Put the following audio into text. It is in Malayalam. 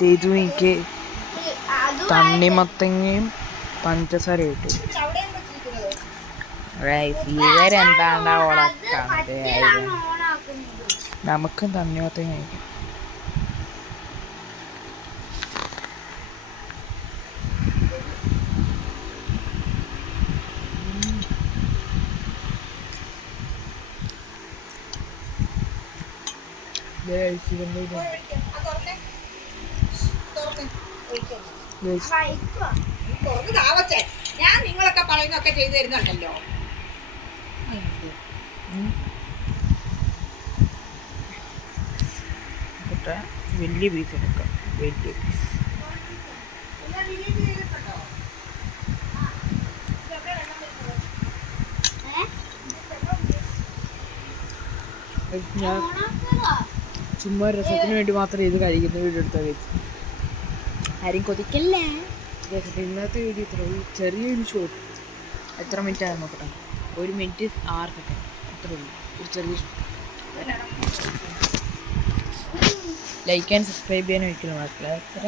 തേജു എനിക്ക് തണ്ണിമത്തങ്ങയും പഞ്ചസാര ഇട്ടു. ഇവരെന്താണ്ടാ ഉളക്കാണത്. നമുക്കും തണ്ണിമത്തങ്ങ കഴിക്കാം. ഞാൻ നിങ്ങളൊക്കെ പറയുന്നൊക്കെ ചെയ്തു തരുന്നുണ്ടല്ലോ. വലിയ പീസ് എടുക്കാം. വലിയ പീസ് ഞാൻ ചുമ്മാ രസത്തിന് വേണ്ടി മാത്രം ഇത് കഴിക്കുന്ന വീഡിയോ എടുത്താൽ കഴിച്ചു. ആരും കൊതിക്കല്ലേ. ഇന്നത്തെ വീഡിയോ ഇത്ര ചെറിയൊരു ഷോട്ട്. എത്ര മിനിറ്റ് ആണ് നോക്കട്ടെ? 1 മിനിറ്റ് 6 സെക്കൻഡ്. അത്രേ ഉള്ളൂ. ഒരു ചെറിയ ഷോട്ട്. ലൈക്ക് ആൻഡ് സബ്സ്ക്രൈബ് ചെയ്യാൻ ഒരിക്കലും മറക്കില്ല. എത്ര